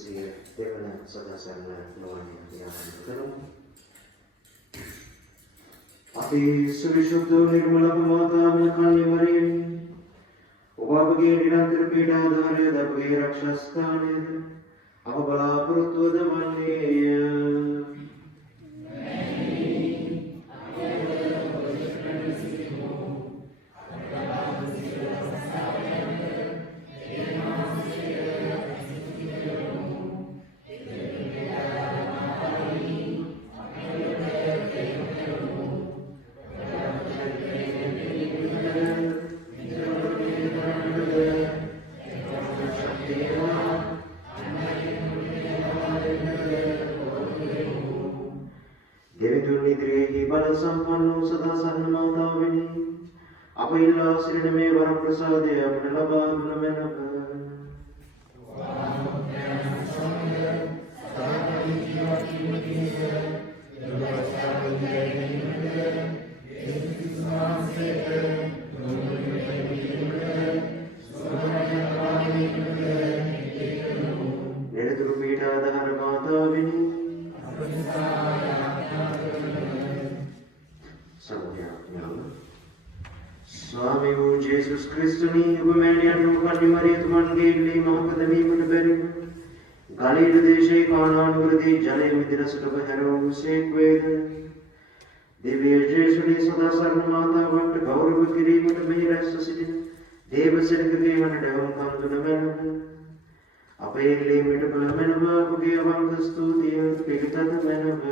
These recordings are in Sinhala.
සිය දෙවන සදාසරණ නොවන යාමන කරමු. අපි සවිශුද්ධ නිර්මල මාතාවන කන්‍යමරියන් ඔබ අපගේ නිරන්තර පීඩාධාරය අපගේ රක්ෂාස්ථානයද අප බලාපොරොත්තු වන්නේය. संपन्न सदा सन्माताविनी අප ඉල්ලා සිටින මේ වර ප්‍රසාදය අපට ලබා දුන මැනව. නිරතුරු පීඩාදාහන මාතාවිනි स्वामी वो जेसुस क्रिस्तुनी उपमेनियनु कन्यमरियतुमन्गे इल्ली महकदमीमन बेरिम गलील देशे कानानुवृति जले मिदिरसुट बहरो सेक्वेद दिव्य जेसुनी सदा सर्व माता वक्त गौरव किरीमट मेरस सिदिन देव सिरगके मन देवं कंदुन मेनम අපේ ඉල්ලීම් මිට බල මෙනම ඔබගේ අවංක ස්තුතිය පිළිතද මෙනම.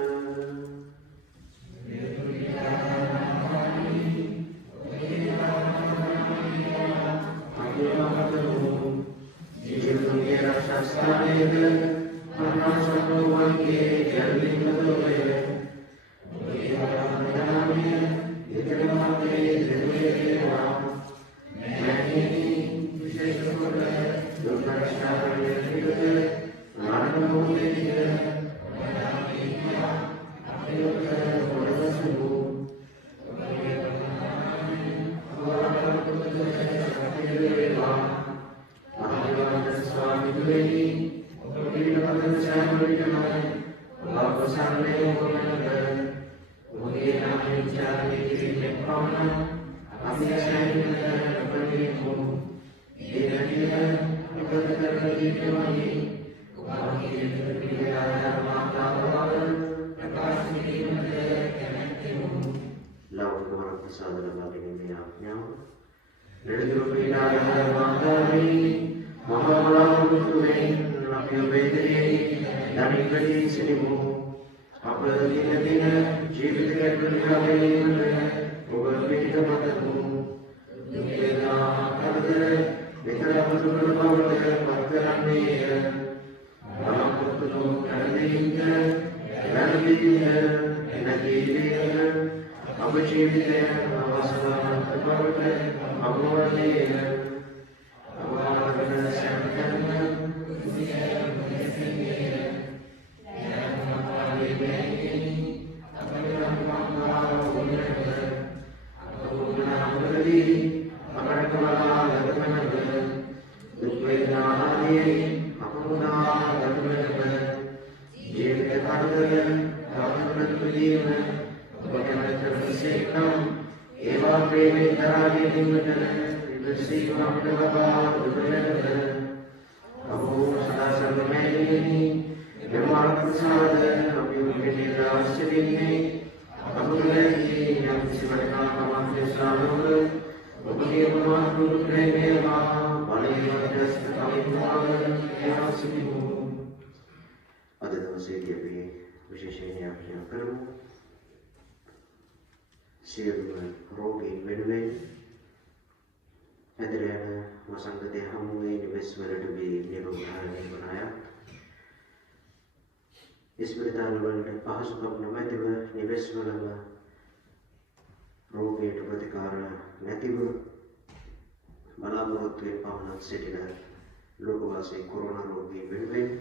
ලෝකවාසී කොරෝනා රෝගී වෙනුවෙන්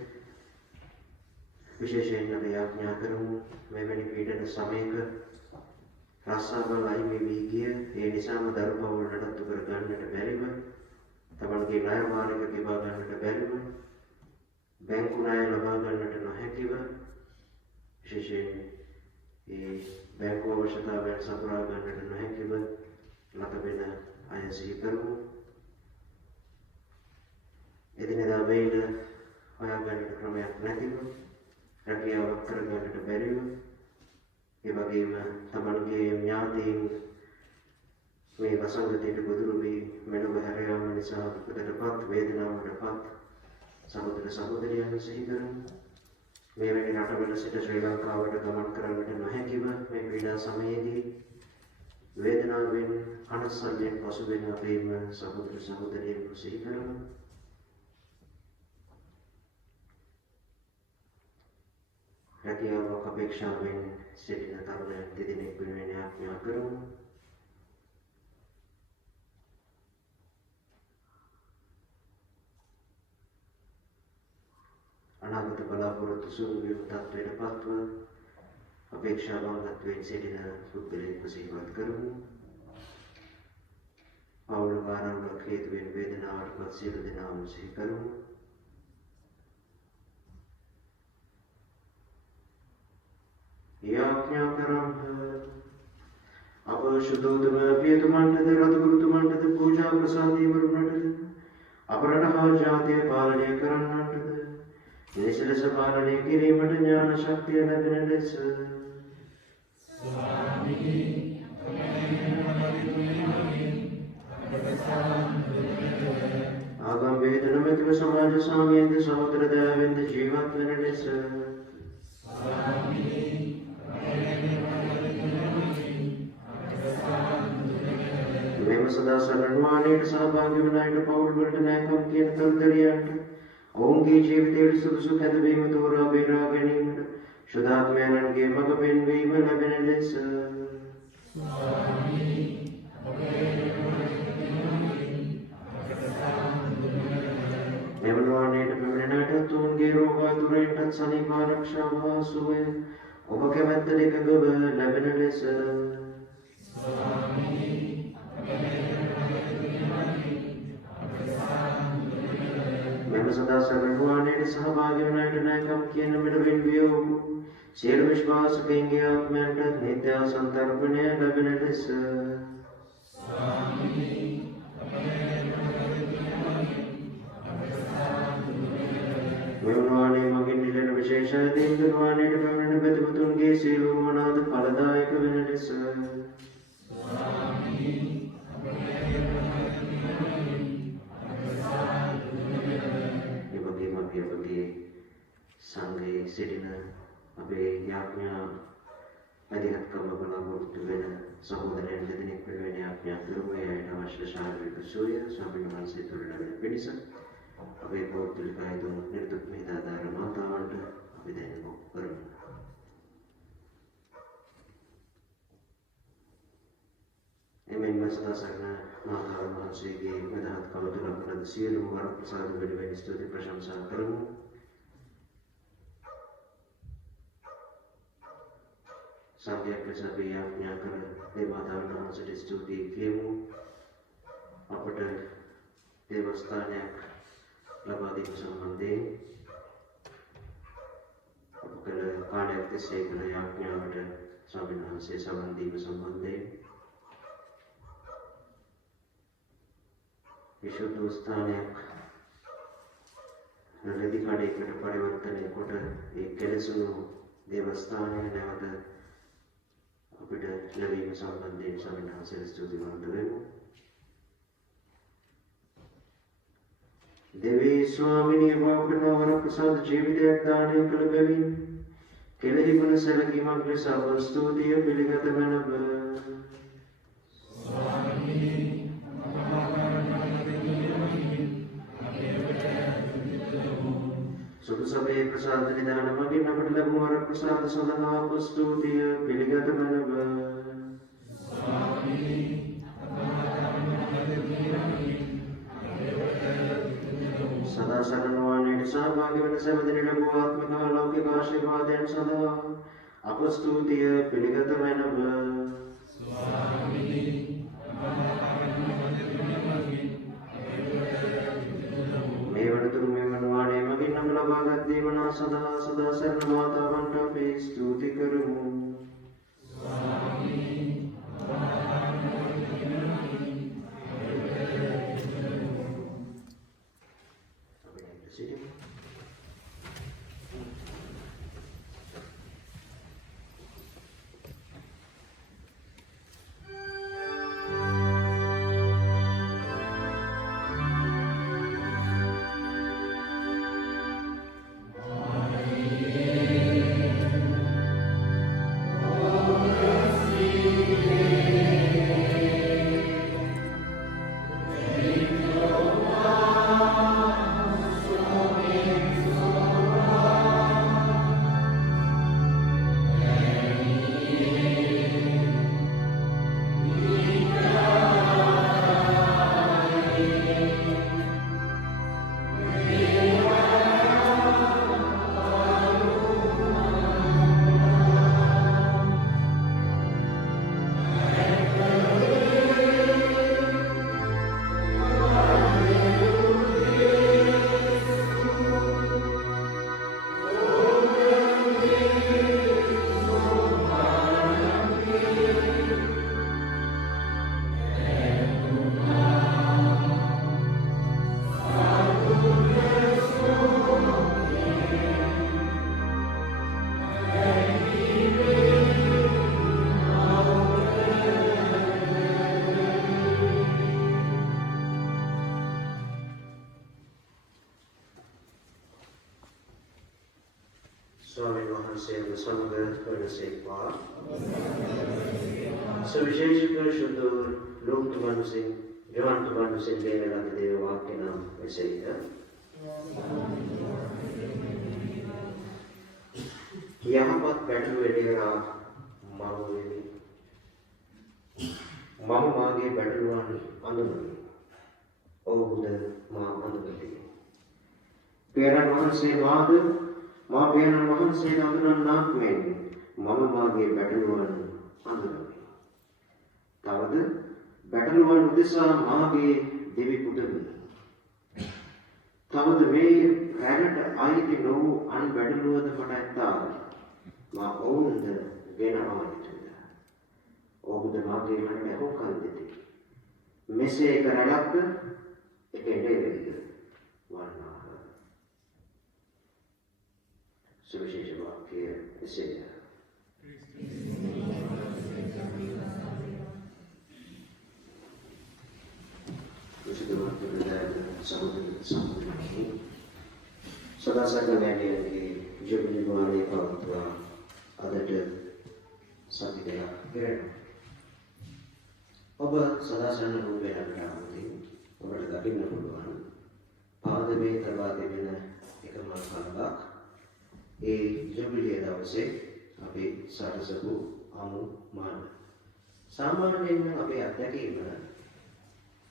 විශේෂයෙන් අපි ආඥා කරමු මෙවැනි පීඩන සමයක රස්සාවල අයිමි වී ගිය ඒ නිසාම දරුපවුල නඩත්තු කර ගන්නට බැරිව තමන්ගේ ණය මාර්ග ගෙවා ගන්නට බැරිව බැංකු ණය ලබා ගන්නට නොහැකිව විශේෂයෙන් ඒ බැංකු අවශ්‍යතාවයන් සපුරා ගන්නට නොහැකිව ලතබෙන අය සිහි කරමු. එදිනෙදා වේල හොයාගන්නට ක්‍රමයක් නැතිව රැකියාවක් කරගන්නට බැරිව ඒ වගේම තමන්ගේ ඥාතීන් මේ වසංගතයට ගොදුරු වී මෙලොව හැර යාම නිසා දුකටපත් වේදනාවටපත් සහෝදර සහෝදරියන් සිහි කරමු. මේ වැනි රටවල සිට ශ්‍රී ලංකාවට ගමන් කරන්නට නොහැකිව මේ පීඩා සමයේදී වේදනාවෙන් අනස්සල්යෙන් පසු වෙන අපේම සහෝදර සහෝදරියන් සිහි කරමු. රැකියාවක් අපේක්ෂාවෙන් සිටින තරුණයන් දෙදෙනෙක් වෙනුවෙන් ආඥා කරමු. අනාගත බලාපොරොත්තු සුළුවිය තත්ත්වයට පත්ව අපේක්ෂාවන්ගත්වයෙන් සිටින පුද්ගලයෙක්ව සිහිපත් කරමු. පවුල කාරණාවක් හේතුවෙන් වේදනාවට පත් සියලු දෙනාම සිහි කරමු. යාඥා කරම් අප සුදෝදම පියතුමන්ටද රතගුරුතුමන්ටද පූජා ප්‍රසාදී වරුණටද අපරට හා ජාතිය පාලනය කරන්නටද නිසලස පාලනය කිරීමට ඥාන ශක්තිය ලැබෙන ලෙස ආගම් වේද නොමැතිව සමාජ සාමයෙන්ද සහෝදර දයාවෙන්ද ජීවත් වන ලෙස මෙම සදා සරණමානයට සහභාගී වන අයට පවුල් වලට නැකම් කියන තරුදරියන්ට ඔවුන්ගේ ජීවිතයට සුදුසු කැදවීම තෝරා බේරා ගැනීමට ශුද්ධාත්මයන්ගේ මඟ පෙන්වීම ලැබෙන ලෙස මෙවනවානයට පැමිණෙනටත් ඔවුන්ගේ රෝගාතුරයන්ටත් සනීප ආරක්ෂාව හා සුවය ඔබ කැමැත්තට එකඟව ලැබෙන ලෙස මෙම සදා සරණවානයට සහභාගී වන අයට නැකම් කියන මෙලොවින් වියවූ සියලු විශ්වාසකයින්ගේ ආත්මයන්ටත් නිත්‍ය සන්තර්පණය ලැබෙන ලෙස මෙවනවානේ මගින් නිලන විශේෂාදීන් ගනවානයට පැමිණෙන බැතිමතුන්ගේ සියලුම මනාද ඵලදායක වෙන ලෙස සංඝයේ සිටින අපේ යාඥා අධිහත්කම බලාපොරොත්තු වෙන සහෝදරයන් දෙදෙනෙක් වෙනුවෙන් යාඥා කරමු. එයට අවශ්‍ය ශාරීරික සුවය ස්වාමීන් වහන්සේ තුළ ලැබෙන පිණිස අපේ පෞද්ගලික ආයතන නිර්තුක් මේදාදාර මාතාවන්ට අපි දැන් මොක් කරමු. එමෙන්ම සදාසරණ මාතාවන් වහන්සේගේ මෙදහත්කම තුළ අපට සියලුම වර ප්‍රසාද වෙනුවෙන් ස්තුති ප්‍රශංසා කරමු. සත්‍යයක් ලෙස අපි යාඥා කර දේවතාවුන් වහන්සේට ස්තුති කියමු. අපට දේවස්ථානයක් ලබා දීම සම්බන්ධයෙන් අප කළ කාලයක් තිස්සේ කළ යාඥාවට ස්වාමීන් වහන්සේ සවන් දීම සම්බන්ධයෙන් විශුද්ධ ස්ථානයක් රෙදි කඩේකට පරිවර්තනය කොට ඒ කෙලෙසුණු දේවස්ථානය නැවත අපිට ලැබීම සම්බන්ධයෙන් ස්වාමීන් වහන්සේට ස්තුතිවන්ත වෙමු. දෙවී ස්වාමිනිය වහන්සේ වර ප්‍රසාද ජීවිතයක් දානය කළ බැවින් කෙලෙහි ගුණ සැලකීමක් ලෙස අප ස්තුතිය පිළිගත මැනව. සුදු සභේ ප්‍රසාද නිදාන මගින් අපට ලැබුණු වර ප්‍රසාද සඳහා අප ස්තුතිය පිළිගත මැනව. සදා සරණවානයට සහභාගී වන සෑම ලැබූ ආත්මික ලෞකික ආශිර්වාදයන් සඳහා අප ස්තුතිය පිළිගත මැනව. මේ වනතුරු මේ මනවාණය මගින් නම් ලබාගත් සදා සදා සරණ මාතාවන්ට අපි ස්තුති කරමු. ස්වාමීන් වහන්සේගේ සමග වැඩසේවා. සවිශේෂ ශුද්ධ ලෝකතුමන්සින් ජවන්තුමන්සින් දේවලක දේව වාක්‍ය නම් මෙසේය. යහපත් පැටළු එළියරා මම වෙමි. මම මාගේ පැටළුවන් අඳුනමි. ඔව්හුද මා අඳුනති. පියරන් වහන්සේ මාද මා පියරන් වහන්සේ අඳුනන්නාක් මෙන් මම මාගේ පැටළුවන් අඳුනමි. තවද පැටළුවන් උදෙසා මාගේ දෙවි පුදමි. තවද මේ රැළට අයිති නොවූ අන් පැටළුවද මට ඇත්තා. මා ඔවුන්ද ගෙනවා යුතුය. ඔවුන්ද මාගේ හඬට ඇහුම්කන් දෙති. මෙසේ එක රැළක්ද එක එළෙවිද වන්නාහ. සුවිශේෂ වාක්‍ය එසේය. සදාසකමැණියන්ගේ ජුබිලි මාලේ පවත්වා අදට සති දෙකක් පෙරනවා. ඔබ සදාසන රූපේ රැඳාවදී ඔබට දකින්න පුළුවන් පාදමේ තබා දෙන එක මල් කඳක්. ඒ ජුබිලිය දවසේ අපි සරසපු අමු මාන. සාමාන්‍යයෙන් අපේ අත්දැකීම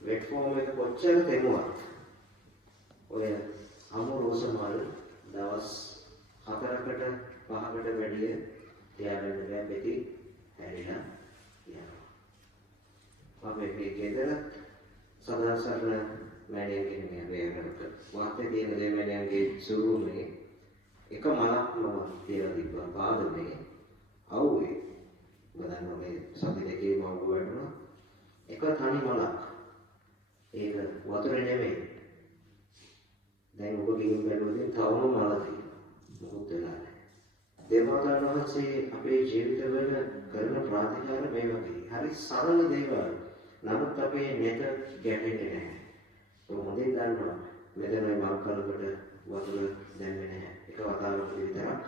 වෙට් ෆෝම් එක කොච්චර දෙමුවත් ඔය අමු රෝස මල් දවස් 4කට 5කට වැඩිය තියාගන්න බෑ පෙති හැරිලා යනවා. අපි මේ ගෙදර සදාසරණ මෑණියන්ගේ මේකට වාත්තේ තියෙන දෙමෑණියන්ගේ සූරුමේ එක මලක්ම තියලා තිබ්බා පාදමේ අවුවේ. බලන්න මේ සති දෙකේම අවුව වැටුණා. එක තනි මලක්. ඒක වතුරේ නෙමෙයි. දැන් ඔබ ගිහින් බැලුවොත් තවම මල තියෙනවා. මොකද වෙලා නැහැ. දේවතාවුන් වහන්සේ අපේ ජීවිතවල කරන ප්‍රාතිහාර මේ වගේ. හරි සරල දේවල්. නමුත් අපේ නෙත ගැටෙන්නේ නැහැ. ඔබ හොඳින් දන්නවා මෙතන මේ මල් කලකට වතුර දැම්මේ නැහැ. එක වතාවකට විතරක්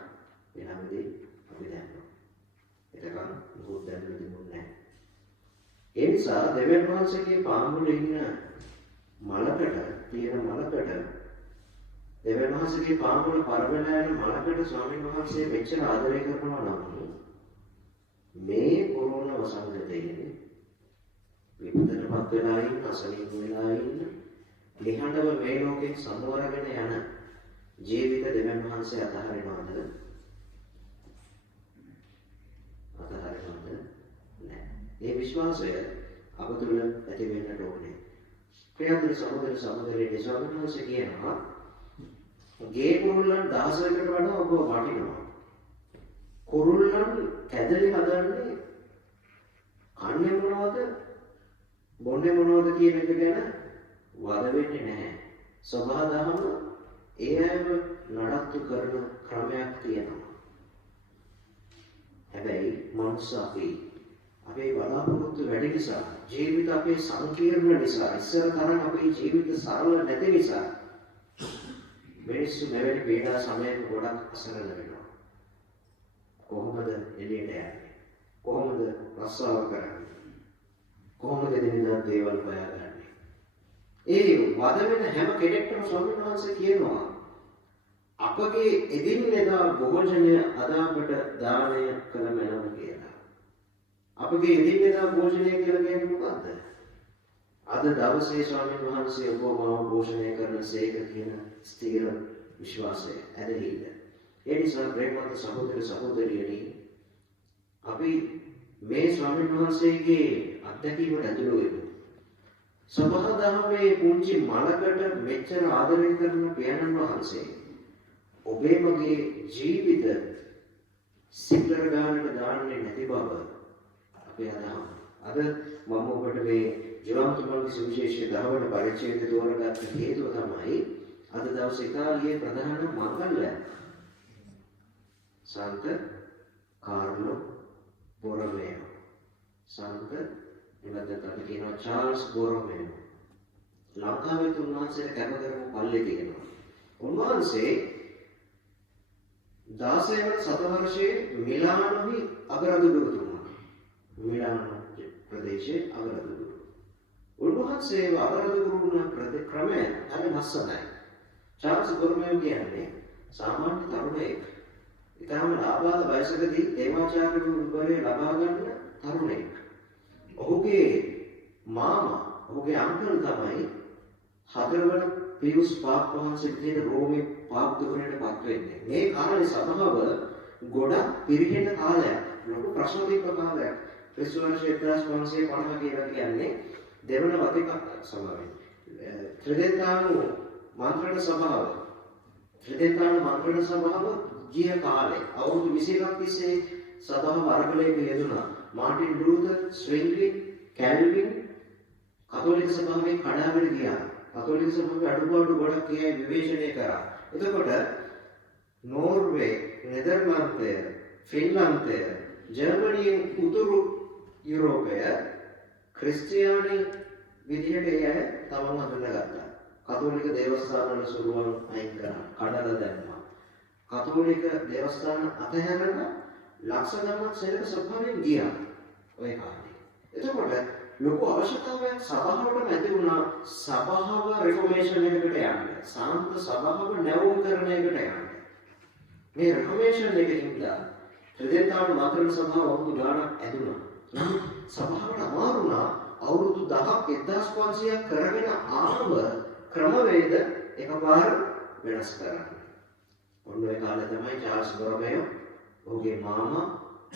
වෙනමදී අපි දැම්මා. එතකන් මොකද දැම්මේ තිබුණේ නැහැ. ඒ නිසා දෙවියන් වහන්සේගේ පාමුල ඉන්න මලකට තියෙන මලකට දෙවියන් වහන්සේගේ පාමුල පරවැළෑන මලකට ස්වාමීන් වහන්සේ මෙච්චර ආදරය කරනවා නම් මේ කොරෝනා වසංගතයේ විපතටපත් වෙලා ඉන්න අසනීප වෙලා ඉන්න නිහඬව මේ ලෝකෙන් සමුවරගෙන යන ජීවිත දෙවියන් වහන්සේ අතහරිනවද? අතහරිනවද? නැහැ. මේ විශ්වාසය අප තුළ ඇති වෙන්නට ඕනේ. ප්‍රියතර සහෝදර සහෝදරියනි, ස්වාමීන් වහන්සේ කියනවා ගේ කුරුල්ලන් 16කට වඩා ඔබ වටිනවා. කුරුල්ලන් කැදලි හදන්නේ කන්නේ මොනවද බොන්නේ මොනවද කියන එක ගැන වද වෙන්නේ නැහැ. සබහාදහම ඒ අයව නඩත්තු කරන ක්‍රමයක් තියෙනවා. හැබැයි මනුස්ස අපේ බලාපොරොත්තු වැඩි නිසා ජීවිත අපේ සංකීර්ණ නිසා ඉස්සර තරම් අපේ ජීවිත සරල නැති නිසා මිනිස්සු මෙවැනි පීඩා සමයක ගොඩක් අසරණ වෙනවා. කොහොමද එළියට යන්නේ? කොහොමද රස්සාව කරන්නේ? කොහොමද එදිනෙදා දේවල් හොයාගන්නේ? ඒ වද වෙන හැම කෙනෙක්ටම ස්වාමීන් වහන්සේ කියනවා අපගේ එදිනෙදා භෝජනය අද අපට දානය කළ මැනව කියලා. අපගේ එදිනෙදා භෝජනය කියලා කියන්නේ මොකද්ද? අද දවසේ ස්වාමීන් වහන්සේ ඔබ මාව භෝජනය කරන සේක කියන ස්ථීර විශ්වාසය ඇදහිල්ල. ඒ නිසා ප්‍රේමවන්ත සහෝදර සහෝදරියනි අපි මේ ස්වාමීන් වහන්සේගේ අත්දැකීමට ඇතුළු වෙමු. සබහාදහමේ පුංචි මලකට මෙච්චර ආදරය කරන පියාණන් වහන්සේ ඔබේ මගේ ජීවිත සිල්ලර ගානට දාන්නේ නැති බව අපි අදහමු. අද මම ඔබට මේ ජෝන්තුමන්ගේ සුවිශේෂී 10 වන පරිච්ඡේදය තෝරගත්ත හේතුව තමයි අද දවසේ ඉතාලියේ ප්‍රධාන මංගල්‍යය සන්ත කාර්ලෝ බොරොමේයෝ. සන්ත එවදත් අපි කියනවා චාල්ස් බොරොමේයෝ. ලංකාවේ උන්වහන්සේට කැම කරපු පල්ලේ තියෙනවා. උන්වහන්සේ 16 වන සතවර්ෂයේ මිලානොහි අගරදුගුරුතුමා. මිලානෝ ප්‍රදේශයේ අගරදුගුරු. උන්වහන්සේ අගරදුගුරු වුණ ක්‍රමය හරි ලස්සනයි. චාල්ස් බොරොමේයෝ කියන්නේ සාමාන්‍ය තරුණයෙක්. ඉතාම ආබාධ වයසකදී දේවාචාර්ය ගුරුවරය ලබා ගන්න තරුණයෙක්. ඔහුගේ මාමා, ඔහුගේ අංකල් තමයි 4 වන පියුස් පාප් වහන්සේ විදිහට රෝමේ පාප් දුකරට පත් වෙන්නේ. මේ කාලේ සභාව ගොඩක් පිරිහෙන කාලයක්, ලොකු ප්‍රශ්නෝත්තර කාලයක්. ක්‍රිස්තු වර්ෂ 1550 කියලා කියන්නේ දෙවන වතිකන් සභාවේ. ත්‍රිදෙනාණු මන්ත්‍රණ සභාව. ත්‍රිදෙනාණු මන්ත්‍රණ සභාව ගිය කාලේ අවුරුදු 21ක් තිස්සේ සභාව වරකලයක යෙදුණා. මාටින් ලූතර්, ස්වින්ග්ලි, කැල්වින් කතෝලික සභාවේ කඩාවැට ගියා. කතෝලික සභාවේ අඩුපාඩු ගොඩක් ඒ විවේචනය කරා. එතකොට නෝර්වේ, නෙදර්ලන්තය, ෆින්ලන්තය, ජර්මනිය, උතුරු යුරෝපය ක්‍රිස්තියානි විදිහට ඒ අය තමන් හඳුනාගත්තා. කතෝලික දේවස්ථානවල සුරුවන් අයින් කරා, කඩලා දැම්මා. කතෝලික දේවස්ථාන අතහැරලා ලක්ෂ ගණනක් සෙනඟ සභාවෙන් ගියා ඔය කාලේ. එතකොට ලොකු අවශ්‍යතාවයක් සභාවට ඇති වුණා. සභාව රිෆෝමේෂන් එකකට යන්න. සාන්ත සභාව නැවුම් කරන එකට යන්න. මේ රිෆෝමේෂන් එකකින්ද ත්‍රිදෙනාණු මන්ත්‍රණ සභාව අවුරුදු ගාණක් ඇදුණා. නමුත් සභාවට අමාරු වුණා අවුරුදු 10ක් 1500ක් කරගෙන ආව ක්‍රමවේද එකපාර වෙනස් කරන්න. ඔන්න ඔය කාලේ තමයි චාල්ස් බොරොමේයෝ ඔහුගේ මාමා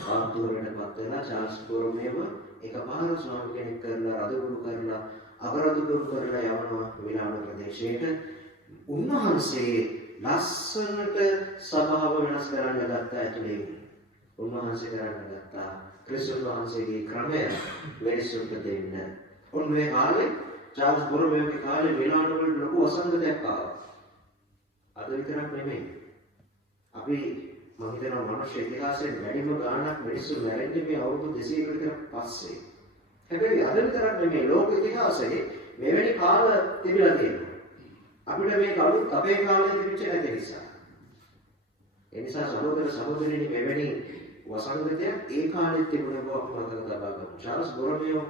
ආන්දෝලනයට පත් වෙලා චාල්ස් බොරොමේයව එකපාර ස්වාමි කෙනෙක් කරලා රදගුරු කරලා අගරදුගුරු කරලා යවනවා මිලානෝ ප්‍රදේශයට. උන්වහන්සේ ලස්සනට සභාව වෙනස් කරන්න ගත්ත ඇතුලේ උන්වහන්සේ කරන්න ගත්තා ක්‍රිස්තුස් වහන්සේගේ ක්‍රමය මිනිසුන්ට දෙන්න. ඔන්න මේ කාලේ චාල්ස් බොරොමේයෝගේ කාලේ මිලානෝ වල ලොකු අසංගතයක් ආවා. අද විතරක් නෙමෙයි. අපි මම හිතනවා මනුෂ්‍ය ඉතිහාසයේ වැඩිම ගාණක් මිනිස්සු මැරෙන්නේ මේ අවුරුදු 200කට විතර පස්සේ. හැබැයි අද විතරක් නෙමෙයි ලෝක ඉතිහාසයේ මෙවැනි කාල තිබිලා තියෙනවා. අපිට මේ කවුරුත් අපේ කාලේ තිබිච්ච නැති නිසා. ඒ නිසා සහෝදර සහෝදරියනි මෙවැනි වසංගතයක් ඒ කාලෙත් තිබුණ බව අපි මතක තබා ගමු. චාල්ස් බොරොමේයෝ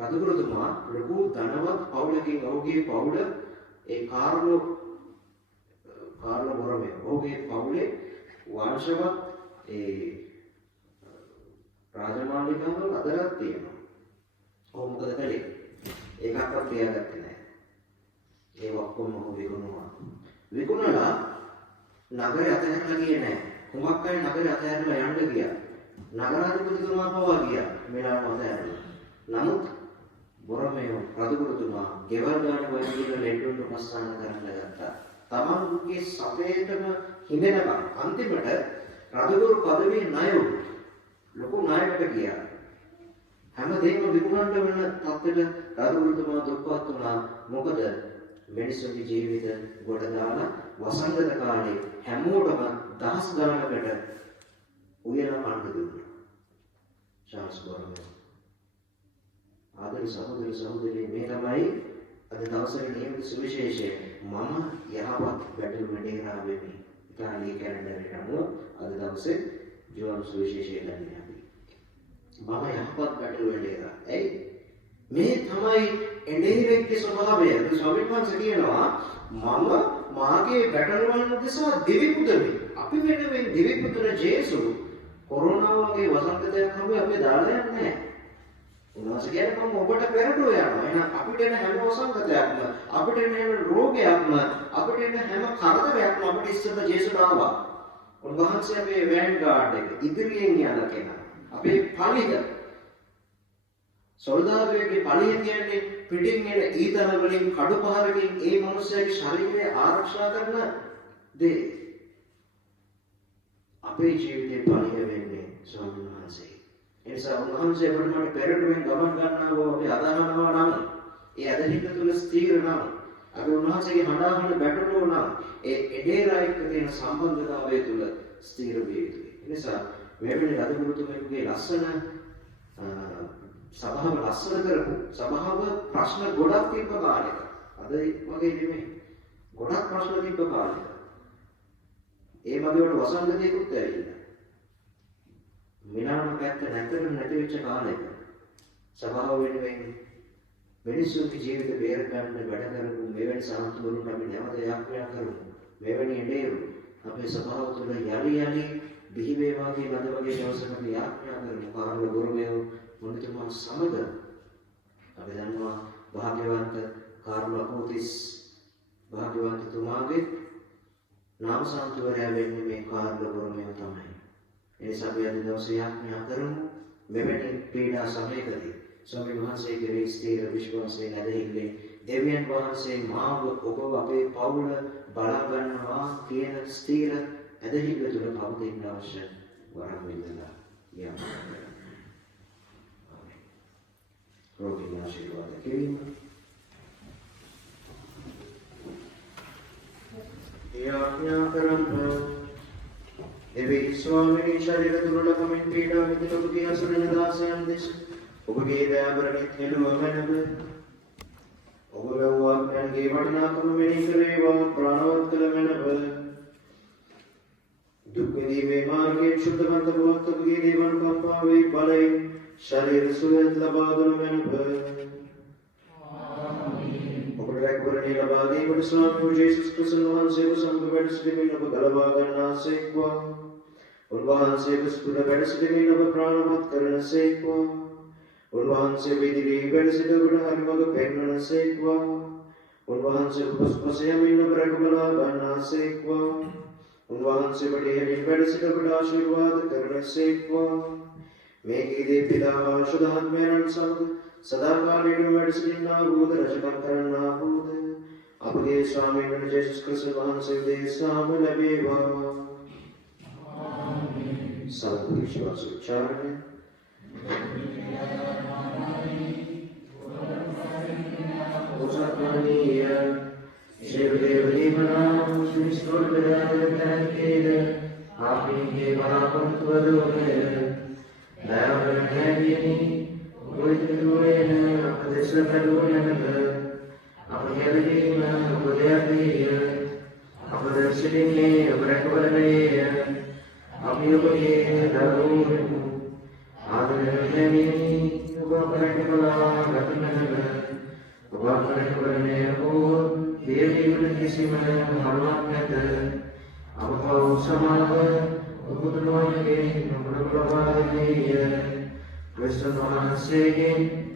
රජගුරුතුමා ලොකු ධනවත් පවුලකින් ඔහුගේ පවුල ඒ කාර්ලෝ බොරොමේයෝ ඔහුගේ පවුලේ වංශවත් ඒ රාජමාලිගාවල් අතරක් තියෙනවා. ඔහු මොකද කළේ? ඒකක්වත් තියාගත්තේ නැහැ. ඒ ඔක්කොම ඔහු විකුණුවා. විකුණලා නගරය අතහැරලා ගියේ නැහැ. හුඟක් අය නගරය අතහැරලා යන්න ගියා. නගරාධිපතිතුමා පවා ගියා මිලානෝ අතහැරලා. නමුත් බොරොමේයෝ රජගුරුතුමා ගෙවල් ගාන වගේ ලෙන්ඩුන් උපස්ථාන කරන්න ගත්තා. තමන්ගේ සපේටම හිඳෙනකම් අන්තිමට රජගුරු පදවිය ණය ලොකු ණයකට ගියා. හැමදේම විකුණන්න වෙන තත්ත්වෙට රජගුරුතුමා දුක්පත් වුණා. මොකද මිනිස්සුන්ගේ ජීවිත ගොඩ දාලා වසංගත කාලේ හැමෝටම දහස් ගණනකට උයලා කන්න දුන්නා. චාල්ස් බෝරමන්. ආදරේ සහෝදරී මේ තමයි අද දවසේ නියමිත සුවිශේෂය. මම යහපත් වැඩ මෙඩේරා වෙමි. ඉතාලියේ කැලෙන්ඩරයට අනුව අද දවසේ ජෝන් සුවිශේෂය ගන්නේ අපි. මම යහපත් වැඩ මෙඩේරා. ඇයි? මේ තමයි එඬේරෙක්ගේ ස්වභාවය. ස්වාමීන් වහන්සේ කියනවා මම මාගේ බැටළුවන් උදෙසා දිවි පුදමි. අපි වෙනුවෙන් දිවි පුදන ජේසු කොරෝනා වගේ වසංගතයක් හැම අපි දාලා යන්නේ නැහැ. උන්වහන්සේ කියන්නේ මම ඔබට පෙරටුව යනවා. එහෙනම් අපිට එන හැම වසංගතයක්ම, අපිට එන හැම රෝගයක්ම, අපිට එන හැම කරදරයක්ම අපිට ඉස්සෙල්ලා ජේසුට ආවා. උන්වහන්සේ අපේ වෑන් ගාඩ් එක ඉදිරියෙන් යන කෙනා. අපේ පලිත සොල්දාදුවෙක්ගේ පලිය කියන්නේ පිටින් එන ඊතල වලින් කඩු පහරකින් ඒ මිනිස්යාගේ ශරීරය ආරක්ෂා කරන දේ. අපේ ජීවිතේ පලිය වෙන්නේ ස්වාමීන් වහන්සේ. ඒ නිසා උන්වහන්සේ අපිට පෙරටුවෙන් ගමන් ගන්නවා අපි අදහනවා නම් ඒ අදහිත තුල ස්ථීර නම් අපි උන්වහන්සේගේ හඬාහඬ බැටළුව නම් ඒ එඩේරා එක්ක තියෙන සම්බන්ධතාවය තුල ස්ථීර විය යුතුයි. ඒ නිසා මෙවැනි රජගුරුතුමෙකුගේ ලස්සන සභාව ලස්සන කරපු සභාව ප්‍රශ්න ගොඩක් තිබ්බ කාලෙක. අද වගේ නෙමෙයි. ගොඩක් ප්‍රශ්න තිබ්බ කාලෙක. ඒ වගේ වල වසංගතයකුත් ඇවිල්ලා. මිලාන පැත්ත නැති වෙච්ච කාලෙක සභාව වෙනුවෙන් මිනිස්සුන්ගේ ජීවිත බේර ගන්න වැඩ කරපු මෙවැනි සාන්තුවරුන් අපි නැවත යාඥා කරමු. මෙවැනි එඬේරු අපේ සභාව තුළ යලි බිහි වේවා කියන අද වගේ දවසක අපි යාඥා කරමු. කාර්ල ගොරමෙව මොනිතුමා සමග අපි දන්නවා භාග්‍යවන්ත කාර්ල අපෝතිස් භාග්‍යවන්ත තුමාගේ නාම සාන්තුවරයා වෙන්නේ මේ කාර්ල ගොරමෙව තමයි. ඒ නිසා අපි අද දවසේ යාඥා කරමු මෙවැනි පීඩා සමයකදී ස්වාමීන් වහන්සේ කෙරෙහි ස්ථීර විශ්වාසයෙන් ඇදහිල්ලේ දෙවියන් වහන්සේ මාව ඔබ අපේ පවුල බලා ගන්නවා කියන ස්ථීර ඇදහිල්ල තුළ පවතින අවශ්‍ය වරම් වෙනවා. රෝගීන් ආශිර්වාද කිරීම. යාඥා කරමු. එවැනි ස්වාමීන් ශරීර දුර්ලභමින් පීඩා විඳින ඔබගේ අසරණ දාසයන් දෙස ඔබගේ දයාබරණින් හෙළුව මැනව. ඔබ වැව්වාඥන්ගේ වටිනාකම මෙහි කරේවා ප්‍රාණවත් කළ මැනව. දුක් විඳීමේ මාර්ගයෙන් ශුද්ධවන්ත බවත් ඔබගේ දේවානුකම්පාවේ බලයෙන් ශරීර සුවයත් ලබා දුන මැනව. ඔබට රැකවරණය ලබා දීමට ස්වාමී ජේසුස් ක්‍රිස්තුස් වහන්සේව සමග වැඩ සිටමින් ඔබ ගලවා ගන්නාසේක්වා. උන්වහන්සේ කුස්තුල වැඩ සිටමින් ඔබ ප්‍රාණවත් කරනසේක්වා. උන්වහන්සේ විදිරී වැඩ සිට ඔබට හරිමඟ පෙන්වනසේක්වා. උන්වහන්සේ කුස්පස යමින් ඔබ රැකබලා ගන්නාසේක්වා. උන්වහන්සේ වඩේමින් වැඩ සිට ඔබට ආශිර්වාද කරනසේක්වා. මේ කීදේ පිතා ශුද්ධාත්මයන් සමග සදාකාලීනව වැඩ සිටින්නා වූද රජකම් කරන්නා වූද අපගේ ස්වාමීන් වහන්සේ ජේසුස් ක්‍රිස්තුස් වහන්සේ දේශාම ලැබේවා. ආමේන්. සෞඛ්‍ය උච්චාරණය. ඔසත්මනීය ශිරදේවදීමනා ශ්‍රීස්තුල්බදාදකේද ආපින්ගේ මහාපන්තුවදෝනේ දයාවරණයනි ඔයිතුවේන අපදේශකලෝනනක අපයදීම ඔබදයදීය අපදර්ශිනේ ඔබරකවලනේ අපියොබගේ දරුවෝ ආදරණයනි ඔබ අපරකවලා ගතනක ඔබ අපරකවලනේ ඕ දේවීවන කිසිම හරුවක් නැත. අපව සමාව ඔබතුමාගේ නොබලවාදීය ක්‍රිස්තුස් වහන්සේගේ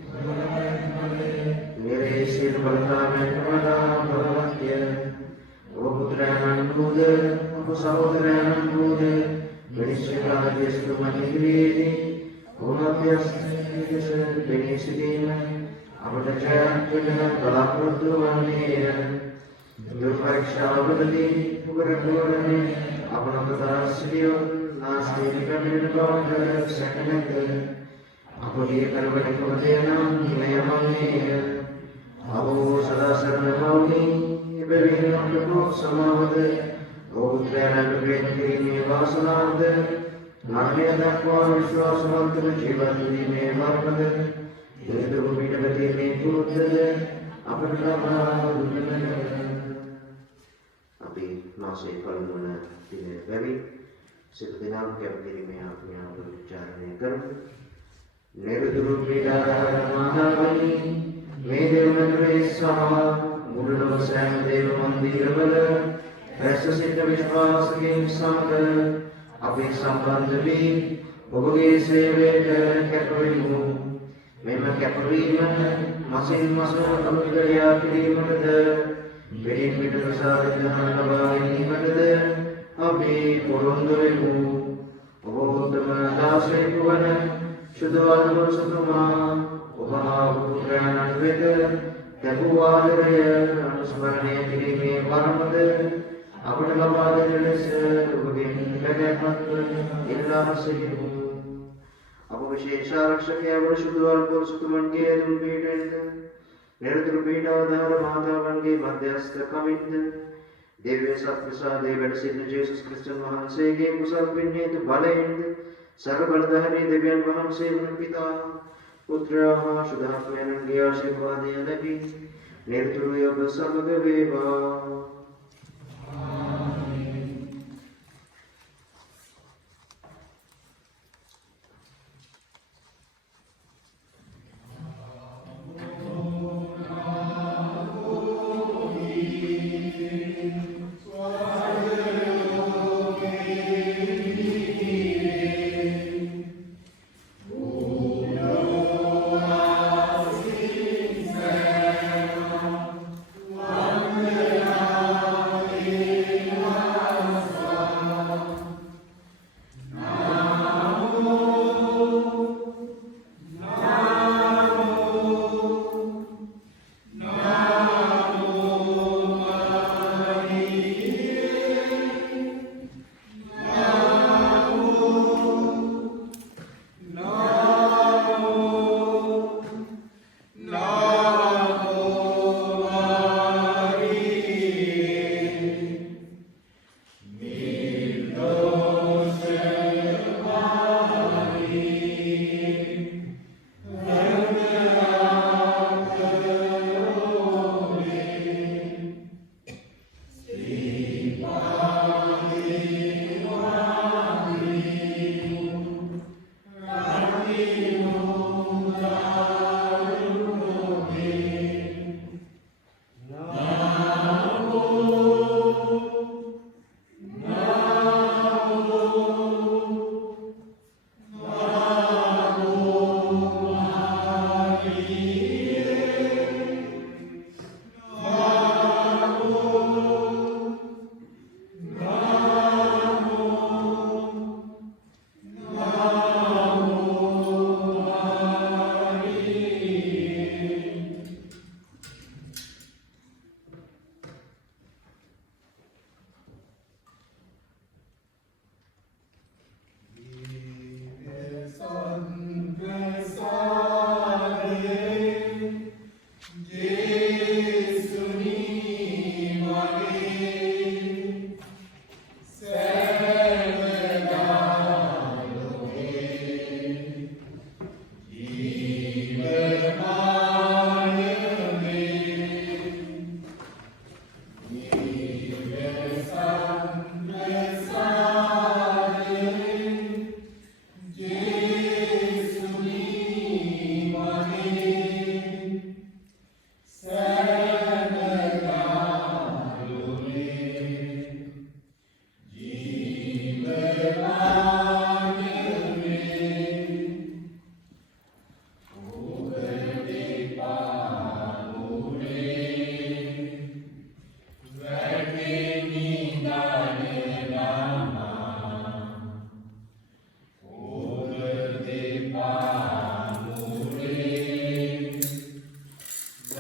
मेरे सिर बलता में प्रदा भवत्य वो पुत्रयन दूध वो सहोदरयन दूध विनिश्चिता जिसको मनिग्रीति उन्नत्यस्ते विनिश्चितीन अपटचयन कलापुत्रवानेय दुर्परीक्षावदति उपरपूरणे अपनोपदास्यो नास्ति निकमिनकौण्ड सकनत अपवीय कर्वणिकवदेनां हिमयमन्येय अवो सदा शरणभौमि बेलिनों समावद ओत्रेणकृति में वासनाद नामे दक्वा विश्वासवंत जीवन्ति में मर्मद दुर्दुर्मितवति में भूतद अपरनामादुनन अभी मासे कलमुना दिने बवि सिद्धनाम के अवधि में अपने आप उच्चारण कर निर्दुरुपीड़ा महाबली मेदेवनरे स्वाहा मुरलो सैम देव मंदिर बल ऐसा सिद्ध विश्वास के संग अभी संबंध भी उबगे सेवे कैपरिमु मेम कैपरिमन मसिन मसो अमुदया क्रीमद बेरिन बिटर सारजन लबाई मद अभी पुरुंदरिमु उबोधम दासे कुवन शुद्धवान सुतमा उपहापुत्रान्वित तबुवादरय अनुस्मरणीय किरीमे वरमद अपटलवादजलस्य उबगिन गगनमत इल्लामसिहु अपविशेषारक्षक एवं शुद्धवान सुतमन के दुर्पीडन निर्दुर्पीडाधार मातावन के मध्यस्थ कविंद दिव्य सत्प्रसाद देवड़ सिद्ध जेसुस क्रिस्टन वහන්සේ ගේ කුසල් පින්නේතු බලයෙන්ද सर्वबलधारी दिव्यान वहम से पिता पुत्र शुद्धात्मयनගේ आशीर्वादය ලැබී නිරතුරුව ඔබ සමග වේවා.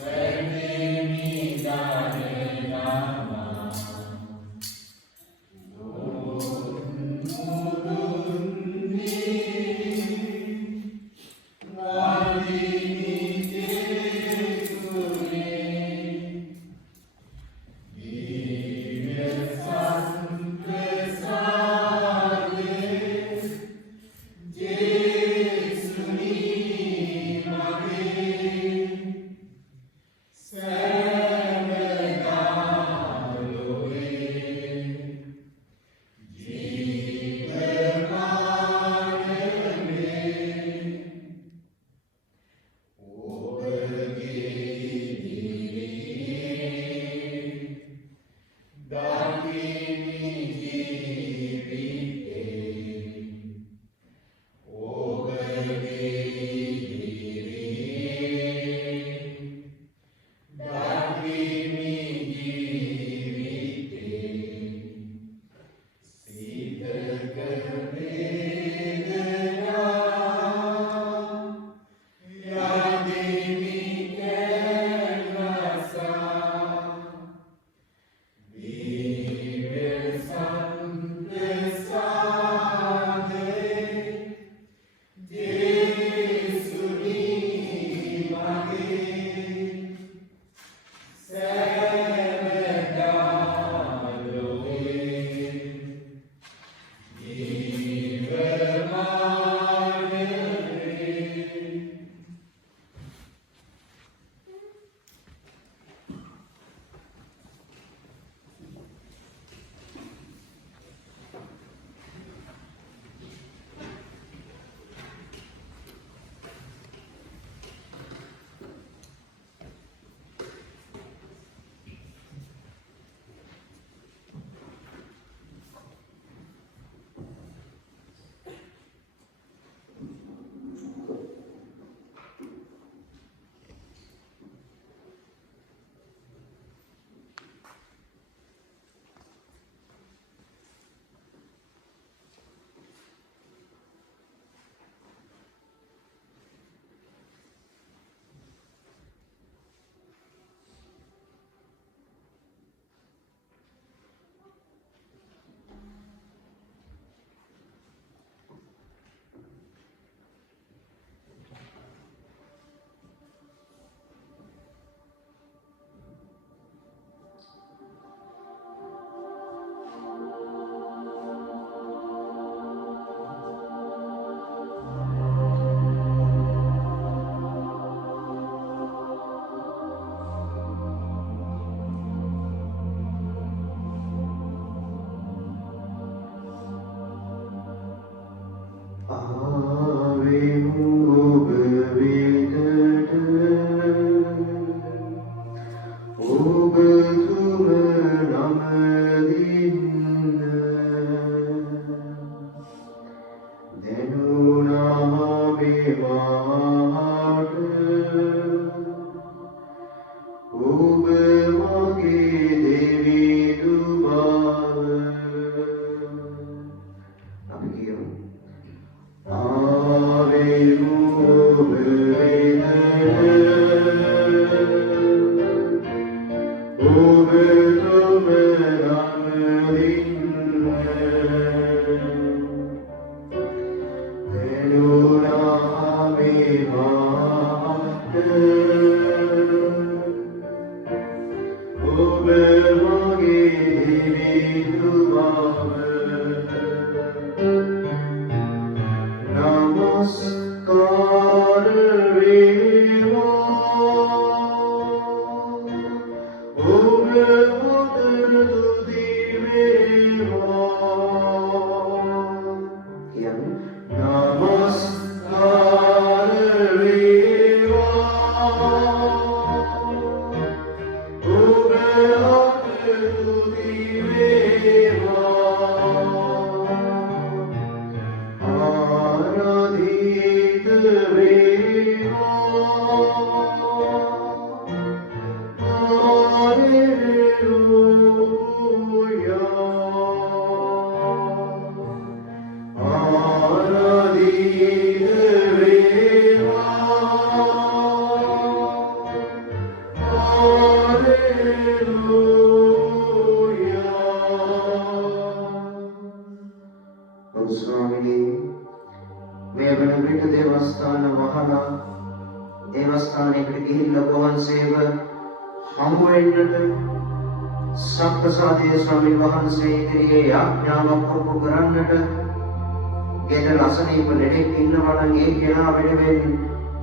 Amen.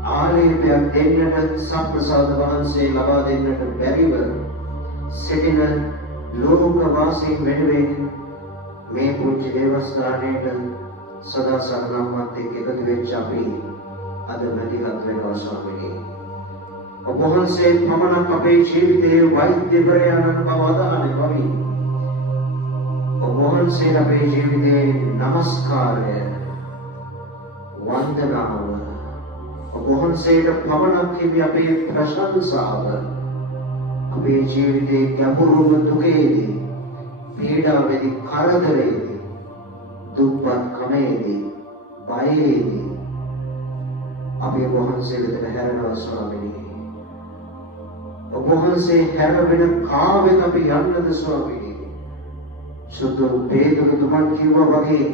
ආලේපයක් දෙන්නට සම්ප්‍රසාද වහන්සේ ලබා දෙන්නට බැරිව සිටින ලෝක වාසීන් වෙනුවෙන් මේ පුංචි දේවස්ථානයට සදා සම්ලම්මත් එක්ක එකතු වෙච්ච අපි අද මැදිහත් වෙනවා ස්වාමීනි. ඔබ වහන්සේ පමණක් අපේ ජීවිතයේ වෛද්‍යවරයාණන් බව අදහන්නේ වමි. ඔබ වහන්සේ අපේ ජීවිතයේ නමස්කාරය වන්දනාව ඔබ වහන්සේට පමණක් හිමි අපේ ප්‍රශංසාව අපේ ජීවිතයේ ගැඹුරුම දුකේදී පීඩාවේදී කරදරේදී දුක්පත් කමේදී බයේදී අපි ඔබ වහන්සේ වෙතට හැරෙනවා ස්වාමීනි. ඔබ වහන්සේ හැරෙන කාවෙන් අපි යන්නද ස්වාමීනි. සුදු පේදුරුතුමන් කිව්වා වගේ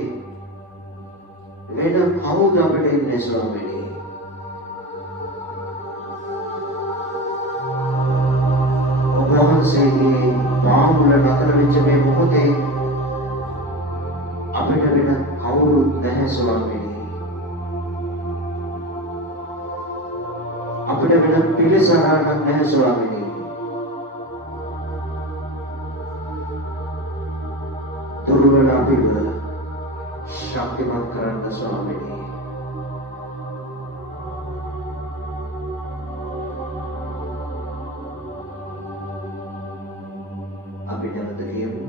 වෙන කවුද අපිට ඉන්නේ ස්වාමීනි. ඔබ වහන්සේගේ පාමුල නතර වෙච්ච මේ මොහොතේ අපිට වෙන කවුරුත් නැහැ ස්වාමීනි. අපිට වෙන පිළිසරණක් නැහැ ස්වාමීනි. දුර්වල අපිව ශක්තිමත් කරන්න ස්වාමීනි. අපි නැවත කියමු.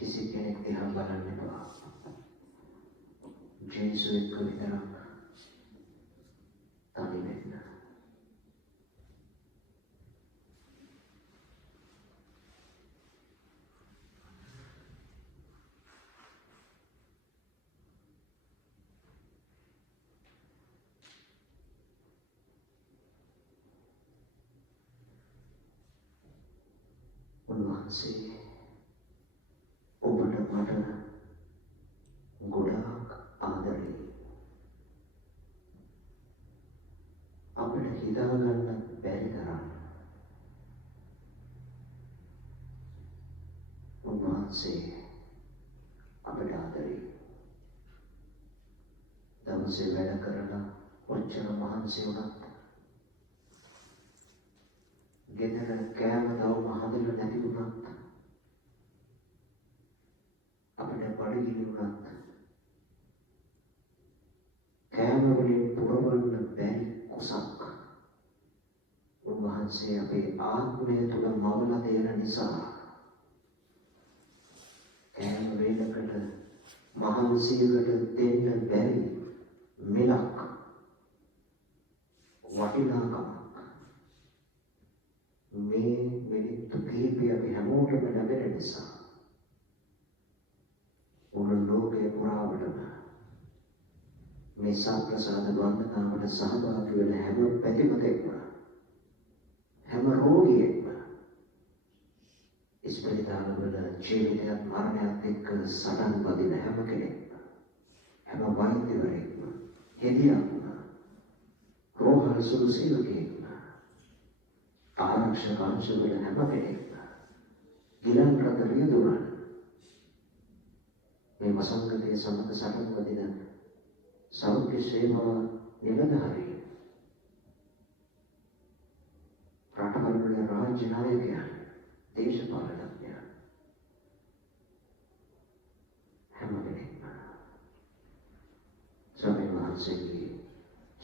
किसी දිහා බලන්න එපා. ජේසුස් එක්ක විතරක් තනි වෙන්න. උන්වහන්සේ ඔබට මට ගොඩාක් ආදරේ. අපිට හිතාගන්න බැරි තරම් උන්වහන්සේ අපිට ආදරේ. දවසේ වැඩ කරලා ඔච්චර මහන්සි වුණත් ගෙදර කෑම තවම හදලා නැති වුණත් අපිට බඩගිනි වුණත් කෑම වලින් පුරවන්න බැරි කුසක් උන්වහන්සේ අපේ ආත්මය තුළ මවලා තියෙන නිසා කෑම වේලකට මහන්සියකට දෙන්න බැරි මෙලක් වටිනාකමක් මේ මිනිත්තු කිහිපය අපි හැමෝටම ලැබෙන නිසා මුළු ලෝකේ පුරාවටම මේ සම්ප්‍රසාද වන්දනාවට සහභාගී වෙන හැම පැතිමතෙක්ම හැම රෝගියෙක්ම ඉස්පිරිතාලවල ජීවිතයත් මරණයත් එක්ක සටන් වදින හැම කෙනෙක්ම හැම වෛද්‍යවරයෙක්ම හෙදියක්ම රෝහල් සුළු සේවකයෙක්ම ආරක්ෂක අංශවල හැම කෙනෙක්ම ගිලන් රට රියදුරන් මේ වසංගතයේ සමග සටන් වදින සෞඛ්‍ය සේවා නිලධාරී රටවල රාජ්‍ය නායකයන් දේශපාලනඥයන් හැම කෙනෙක්ම ස්වාමීන් වහන්සේගේ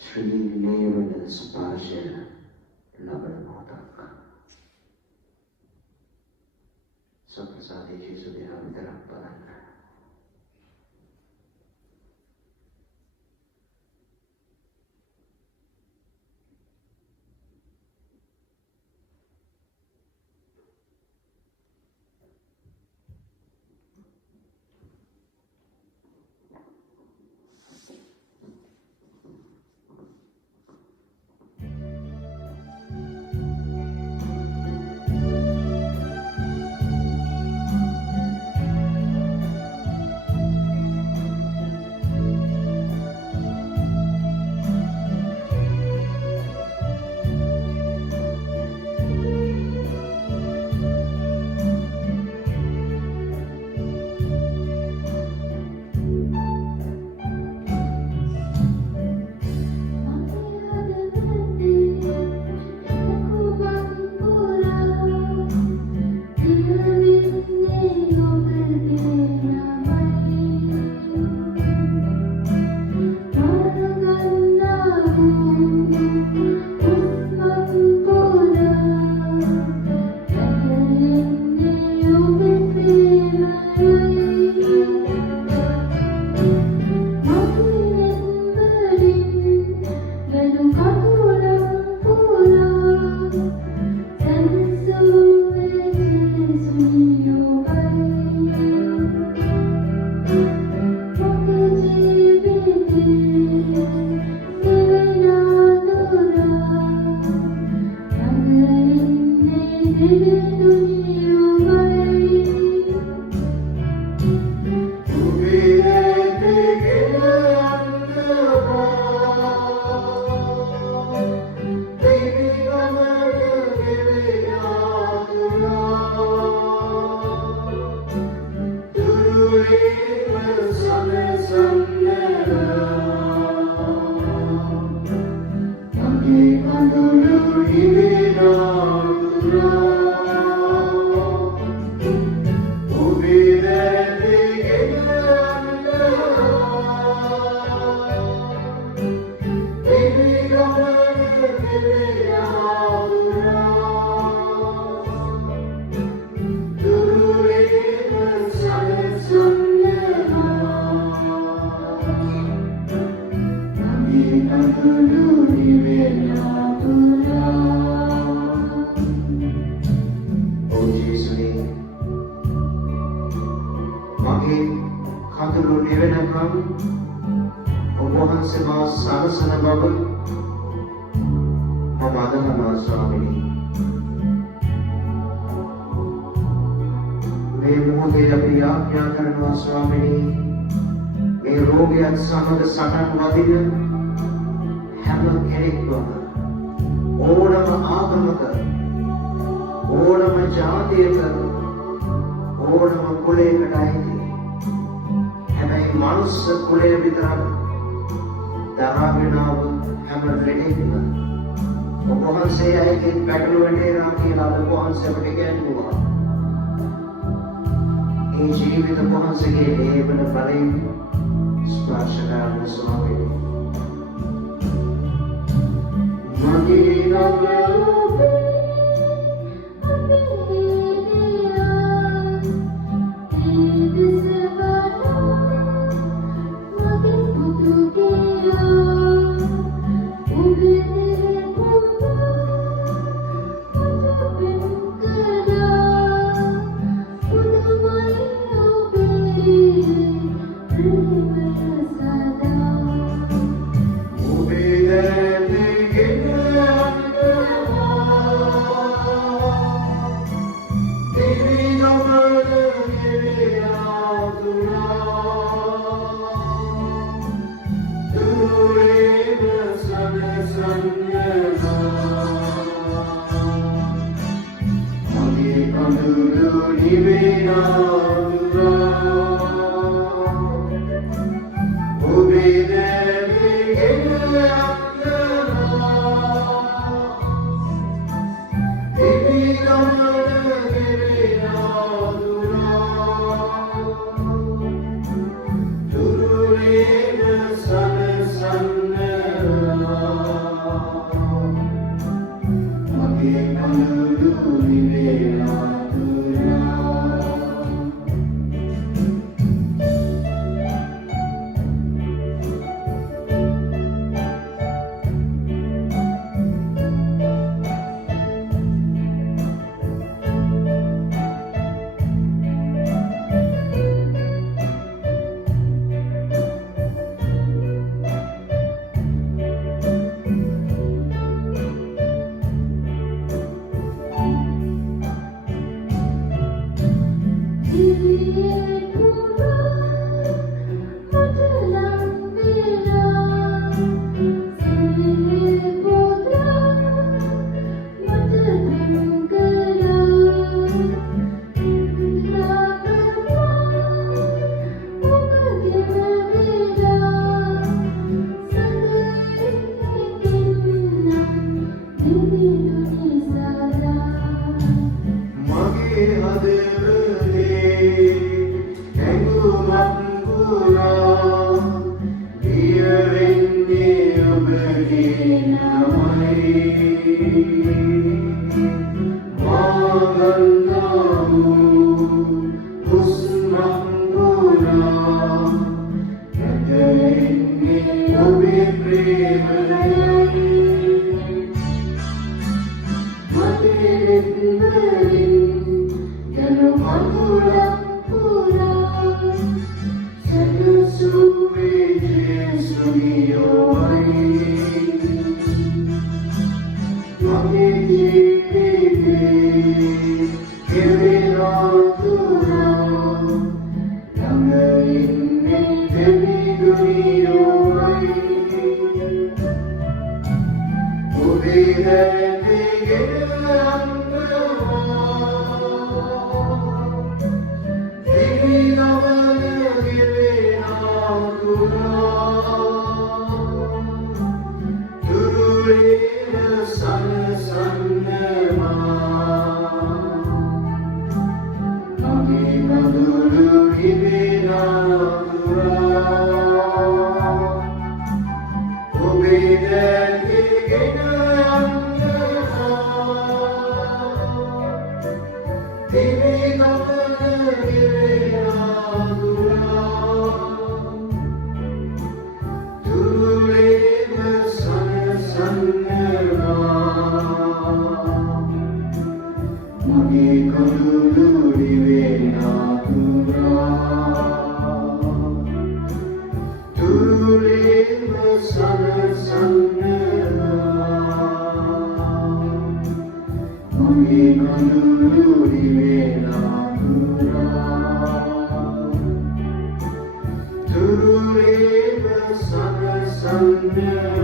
ශ්‍රී ලේවන ස්පර්ශය ලබන මොහොතක් සම්ප්‍රසාදයේ ජේසුස් දිහා විතරක් බලන්න. සන්නවා මගේ කඳුළු දිවේ නාතුරා තුරුලේම සනසන්නවා මගේ කඳුළු දිවේ නාතුරා තුරුලේම සනසන්නවා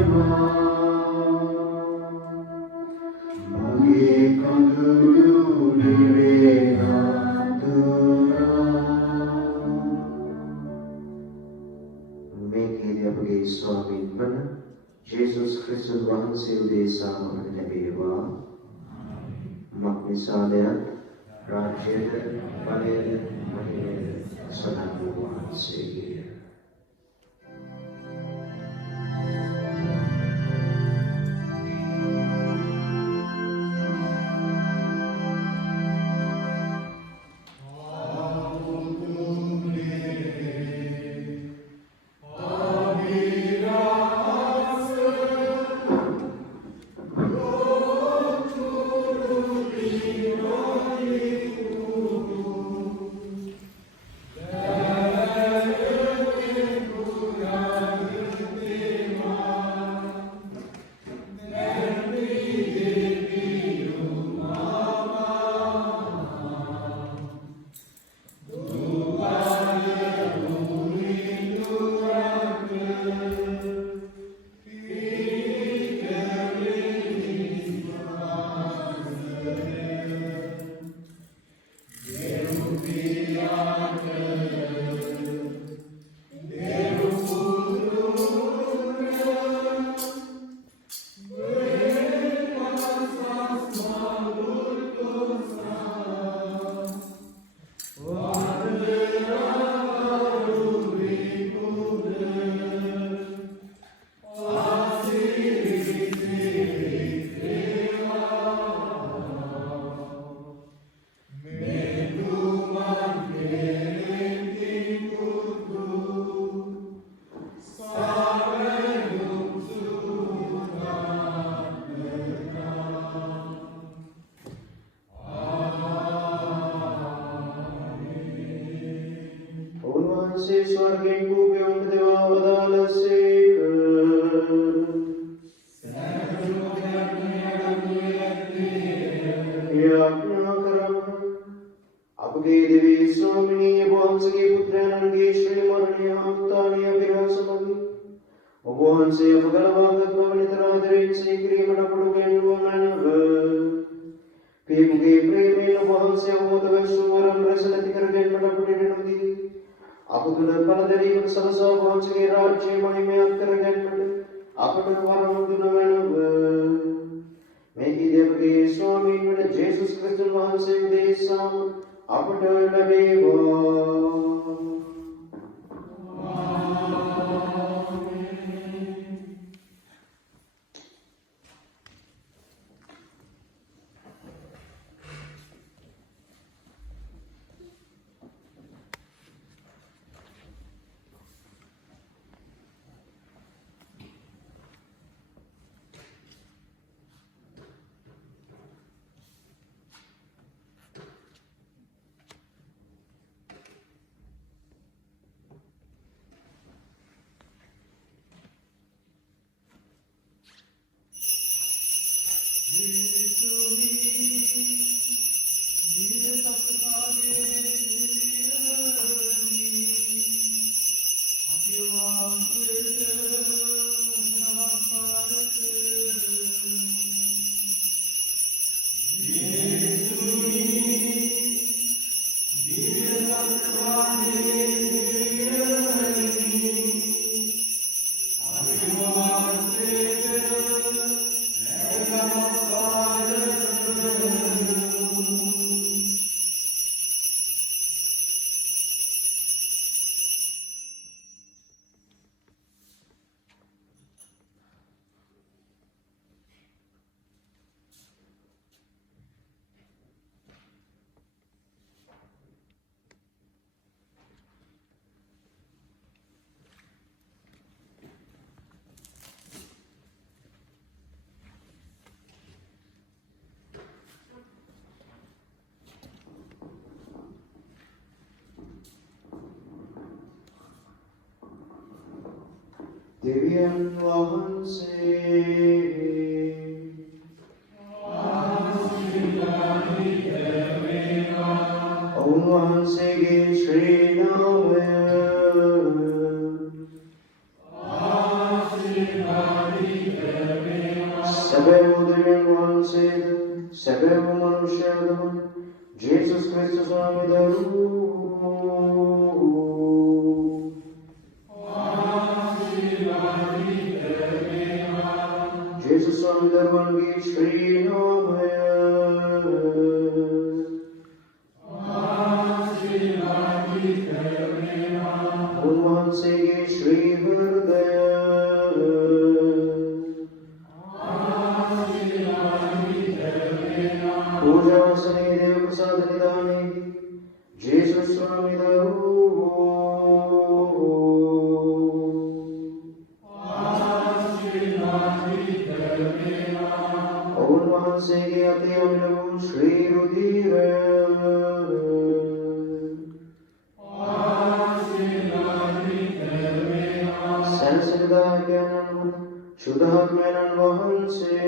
මගේ කඳුළු දිවේ නාතුරා මේකේදී අපගේ ස්වාමීන් වන ජේසුස් ක්‍රිස්තුස් වහන්සේ උදෙසා අපට ලැබේවා මක්නිසාදයන් රාජ්‍යද බලයද මහිමයද සදා වහන්සේගේ स्वर्गें कूप्यों देवावदालसेक याज्ञाकरम् आपके देवी स्वामिनी वंशके पुत्रनंगे श्रीमरणीयान्तानि अभिरासमगि वंशे अपगलवागत भवनितरादरेण श्रीक्रियमडपडुगेन्वमनव पेमुगे प्रेमेन वंशे अमोदवसुवरं रसलतिकरगेन्मडपडिननुदि අපතුල පළදැරීමට සලසා වහන්සේගේ රාජ්‍ය මහිමයත් කරගන්නට අපට වරම දුන වෙනව මේකී දෙවියන්ගේ ස්වාමීන් වන ජේසුස් ක්‍රිස්තුස් වහන්සේ උදෙසා අපට ලැබේවා දෙවියන් වහන්සේ උන්වහන්සේගේ ශ්‍රී නාමය සැබෑ දෙවියන් වහන්සේද සැබෑ මනුෂ්‍යයද ජේසුස් ක්‍රිස්තුස් ස්වාමීන් Jesus Swamindarmangi Shri Namaya Unvansege Shri Hardaya Puja Vasani Dev Prasad Nidani Jesus Swamindaru Unvansege Atiyamlu Shri Rudira Sansadagyanam Shuddhatmanan Vahanse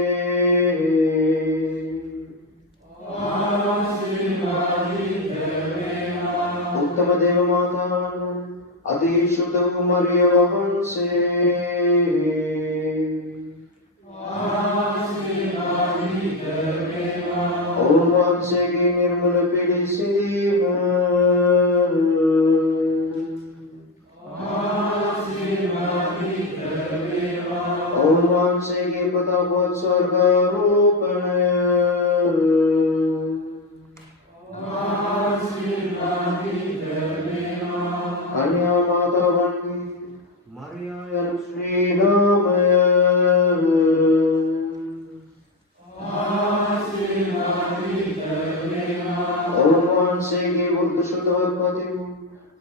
Uttama Deva Mata Adi Shuddha Maria Vahanse Unvansege Nirmala Pidi Siddhiva Unvansege Patapat Sargaropana Anya Mata Vangi Maria Yanu Sri Namaya Unvansege Buddha Shuddhatpati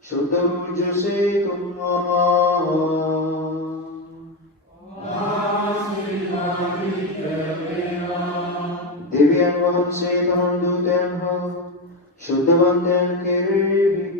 Shuddha Rujase Tumma Devyan Vahanse Taman Dutyan Ha Shuddhavantyan Kerevi